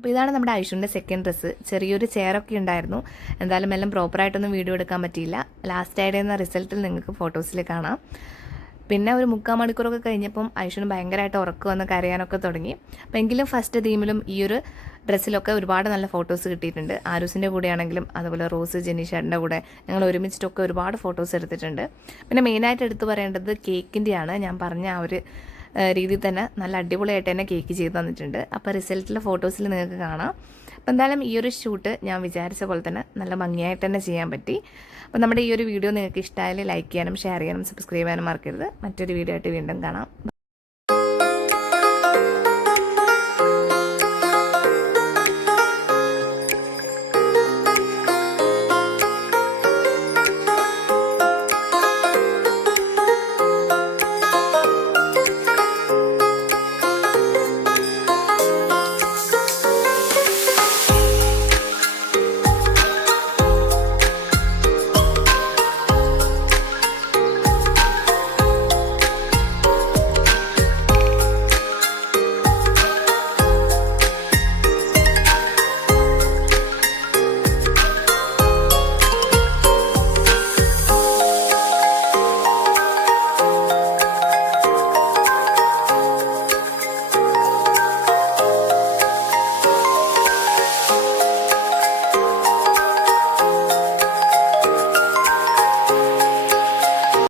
അപ്പോൾ ഇതാണ് നമ്മുടെ ഐഷുവിൻ്റെ സെക്കൻഡ് ഡ്രസ്സ്. ചെറിയൊരു ചെയറൊക്കെ ഉണ്ടായിരുന്നു. എന്തായാലും എല്ലാം പ്രോപ്പറായിട്ടൊന്നും വീഡിയോ എടുക്കാൻ പറ്റിയില്ല. ലാസ്റ്റ് ആയിടുന്ന റിസൾട്ടിൽ നിങ്ങൾക്ക് ഫോട്ടോസിൽ കാണാം. പിന്നെ ഒരു 3/4 മണിക്കൂറൊക്കെ കഴിഞ്ഞപ്പം ഐഷുവിന് ഭയങ്കരമായിട്ട് ഉറക്കം വന്ന് കരയാനൊക്കെ തുടങ്ങി. അപ്പോൾ എങ്കിലും ഫസ്റ്റ് തീമിലും ഈ ഒരു ഡ്രസ്സിലൊക്കെ ഒരുപാട് നല്ല ഫോട്ടോസ് കിട്ടിയിട്ടുണ്ട്. ആരൂസിൻ്റെ കൂടെയാണെങ്കിലും അതുപോലെ റോസ് ജെനീഷേട്ടൻ്റെ കൂടെ ഞങ്ങൾ ഒരുമിച്ചിട്ടൊക്കെ ഒരുപാട് ഫോട്ടോസ് എടുത്തിട്ടുണ്ട്. പിന്നെ മെയിനായിട്ട് എടുത്തു പറയേണ്ടത് കേക്കിൻ്റെയാണ്. ഞാൻ പറഞ്ഞ ആ ഒരു രീതിയിൽ തന്നെ നല്ല അടിപൊളിയായിട്ട് തന്നെ കേക്ക് ചെയ്ത് തന്നിട്ടുണ്ട്. അപ്പോൾ റിസൾട്ടിലെ ഫോട്ടോസിൽ നിങ്ങൾക്ക് കാണാം. അപ്പോൾ എന്തായാലും ഈ ഒരു ഷൂട്ട് ഞാൻ വിചാരിച്ച പോലെ തന്നെ നല്ല ഭംഗിയായിട്ട് തന്നെ ചെയ്യാൻ പറ്റി. അപ്പോൾ നമ്മുടെ ഈ ഒരു വീഡിയോ നിങ്ങൾക്ക് ഇഷ്ടമായാൽ ലൈക്ക് ചെയ്യാനും ഷെയർ ചെയ്യാനും സബ്സ്ക്രൈബ് ചെയ്യാനും മറക്കരുത്. മറ്റൊരു വീഡിയോ ആയിട്ട് വീണ്ടും കാണാം.